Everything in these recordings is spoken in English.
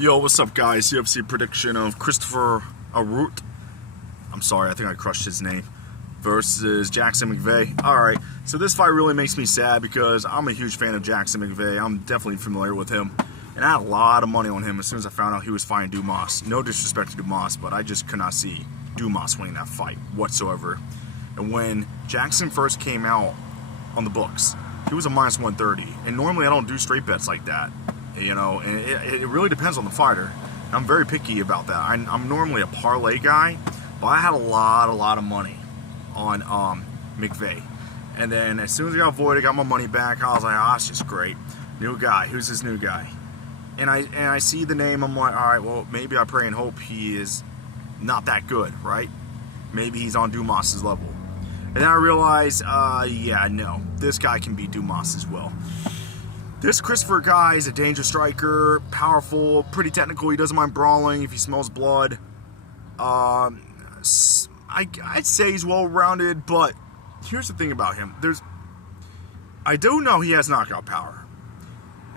Yo, what's up, guys? UFC prediction of Christopher Ewert. I'm sorry, I think I crushed his name. Versus Jackson McVey. Alright, so this fight really makes me sad because I'm a huge fan of Jackson McVey. I'm definitely familiar with him. And I had a lot of money on him as soon as I found out he was fighting Dumas. No disrespect to Dumas, but I just could not see Dumas winning that fight whatsoever. And when Jackson first came out on the books, he was a minus 130. And normally I don't do straight bets like that. You know, and it really depends on the fighter. I'm very picky about that. I'm normally a parlay guy, but I had a lot of money on McVey. And then as soon as I got voided, I got my money back. I was like, oh, that's just great. New guy. Who's this new guy? And I see the name. I'm like, all right, well, maybe I pray and hope he is not that good, right? Maybe he's on Dumas's level. And then I realize, yeah, no, this guy can beat Dumas as well. This Christopher guy is a dangerous striker, powerful, pretty technical. He doesn't mind brawling if he smells blood. I'd say he's well-rounded, but here's the thing about him. I do know he has knockout power.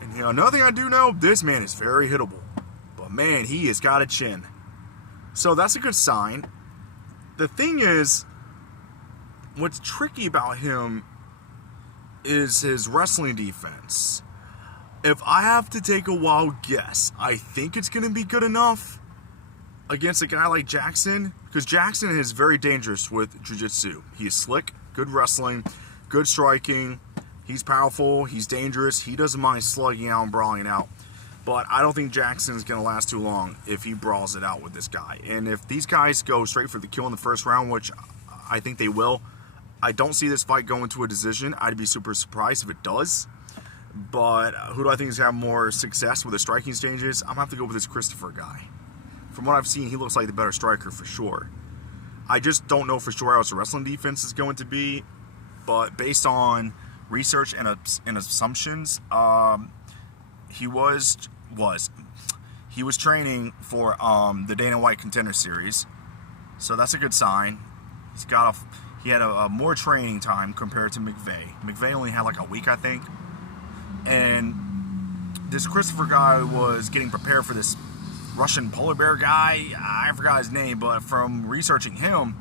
And you know, another thing I do know, this man is very hittable. But man, he has got a chin. So that's a good sign. The thing is, what's tricky about him is his wrestling defense. If I have to take a wild guess, I think it's going to be good enough against a guy like Jackson, because Jackson is very dangerous with jiu-jitsu. He is slick, good wrestling, good striking, he's powerful, he's dangerous, he doesn't mind slugging out and brawling it out. But I don't think Jackson's going to last too long if he brawls it out with this guy. And if these guys go straight for the kill in the first round, which I think they will, I don't see this fight going to a decision. I'd be super surprised if it does. But who do I think is going to have more success with the striking exchanges? I'm going to have to go with this Christopher guy. From what I've seen, he looks like the better striker for sure. I just don't know for sure how his wrestling defense is going to be. But based on research and assumptions, he was training for the Dana White Contender Series. So that's a good sign. He had a more training time compared to McVey. McVey only had like a week, I think. And this Christopher guy was getting prepared for this Russian polar bear guy. I forgot his name, but from researching him,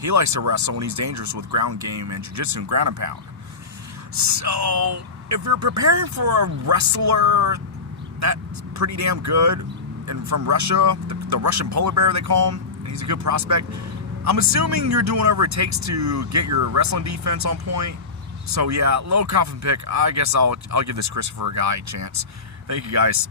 he likes to wrestle when he's dangerous with ground game and jiu-jitsu and ground and pound. So if you're preparing for a wrestler that's pretty damn good, and from Russia, the Russian polar bear they call him, and he's a good prospect, I'm assuming you're doing whatever it takes to get your wrestling defense on point. So yeah, low confident pick. I guess I'll give this Christopher guy a chance. Thank you, guys.